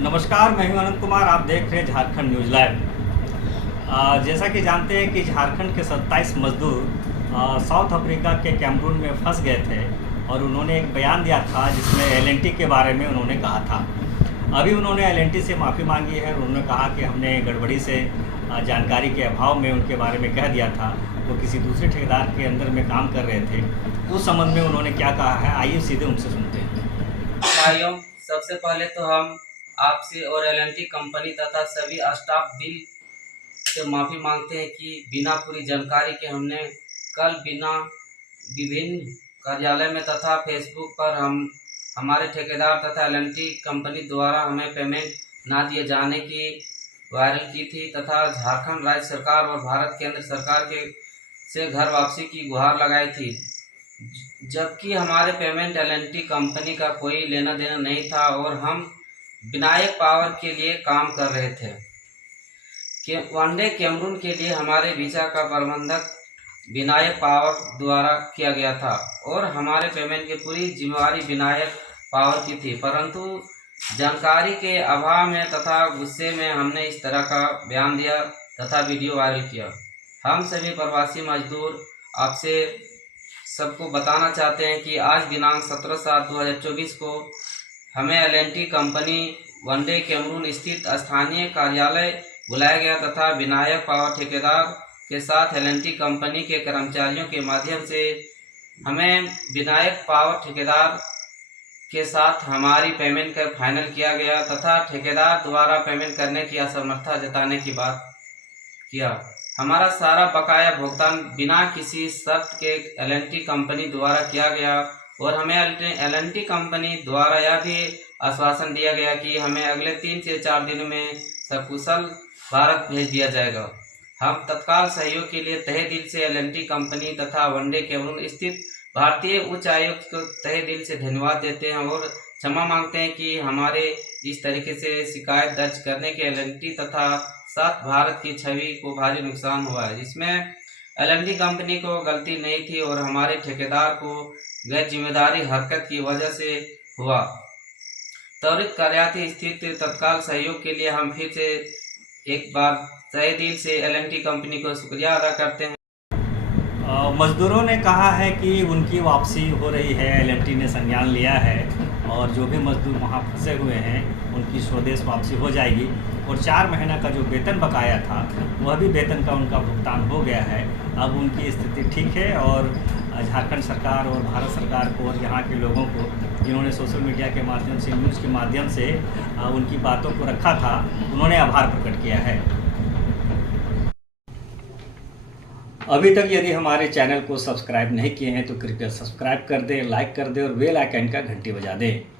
नमस्कार, मैं हूं अनंत कुमार। आप देख रहे हैं झारखंड न्यूज़ लाइव। जैसा कि जानते हैं कि झारखंड के 27 मजदूर साउथ अफ्रीका के कैमरून में फंस गए थे और उन्होंने एक बयान दिया था जिसमें एलएनटी के बारे में उन्होंने कहा था। अभी उन्होंने एलएनटी से माफ़ी मांगी है और उन्होंने कहा कि हमने गड़बड़ी से जानकारी के अभाव में उनके बारे में कह दिया था। वो किसी दूसरे ठेकेदार के अंदर में काम कर रहे थे। उस संबंध में उन्होंने क्या कहा है, आइए सीधे उनसे सुनते हैं। भाइयों, सबसे पहले तो हम आपसे और एलएनटी कंपनी तथा सभी स्टाफ बिल से माफ़ी मांगते हैं कि बिना पूरी जानकारी के हमने कल बिना विभिन्न कार्यालय में तथा फेसबुक पर हमारे ठेकेदार तथा एलएनटी कंपनी द्वारा हमें पेमेंट ना दिए जाने की वायरल की थी तथा झारखंड राज्य सरकार और भारत केंद्र सरकार के से घर वापसी की गुहार लगाई थी, जबकि हमारे पेमेंट एलएनटी कंपनी का कोई लेना देना नहीं था और हम विनायक पावर के लिए काम कर रहे थे। वनडे कैमरून के लिए हमारे वीज़ा का प्रबंधक विनायक पावर द्वारा किया गया था और हमारे पेमेंट की पूरी जिम्मेवारी विनायक पावर की थी, परंतु जानकारी के अभाव में तथा गुस्से में हमने इस तरह का बयान दिया तथा वीडियो वायरल किया। हम सभी प्रवासी मजदूर आपसे सबको बताना चाहते हैं कि आज दिनांक 17/7/2024 को हमें एलएनटी कंपनी वनडे कैमरून स्थित स्थानीय कार्यालय बुलाया गया तथा विनायक पावर ठेकेदार के साथ एलएनटी कंपनी के कर्मचारियों के माध्यम से हमें विनायक पावर ठेकेदार के साथ हमारी पेमेंट का फाइनल किया गया तथा ठेकेदार द्वारा पेमेंट करने की असमर्थता जताने की बात किया। हमारा सारा बकाया भुगतान बिना किसी शर्त के एलएनटी कंपनी द्वारा किया गया और हमें एलएनटी कंपनी द्वारा यह भी आश्वासन दिया गया कि हमें अगले 3 से 4 दिनों में सकुशल भारत भेज दिया जाएगा। हम तत्काल सहयोग के लिए तहे दिल से एलएनटी कंपनी तथा वनडे कैमरून स्थित भारतीय उच्च आयुक्त को तहे दिल से धन्यवाद देते हैं और क्षमा मांगते हैं कि हमारे इस तरीके से शिकायत दर्ज करने के एलएनटी तथा साथ भारत की छवि को भारी नुकसान हुआ है, जिसमें एलएनटी कंपनी को गलती नहीं थी और हमारे ठेकेदार को गैर जिम्मेदारी हरकत की वजह से हुआ। त्वरित कार्यालय स्थित तत्काल सहयोग के लिए हम फिर से एक बार तहे दिल से एलएनटी कंपनी को शुक्रिया अदा करते हैं। मजदूरों ने कहा है कि उनकी वापसी हो रही है, एलएनटी ने संज्ञान लिया है और जो भी मजदूर वहाँ फंसे हुए हैं उनकी स्वदेश वापसी हो जाएगी और 4 महीना का जो वेतन बकाया था वह भी वेतन का उनका भुगतान हो गया है। अब उनकी स्थिति ठीक है और झारखंड सरकार और भारत सरकार को और यहाँ के लोगों को जिन्होंने सोशल मीडिया के माध्यम से, न्यूज़ के माध्यम से उनकी बातों को रखा था, उन्होंने आभार प्रकट किया है। अभी तक यदि हमारे चैनल को सब्सक्राइब नहीं किए हैं तो कृपया सब्सक्राइब कर दें, लाइक कर दें और बेल आइकन का घंटी बजा दें।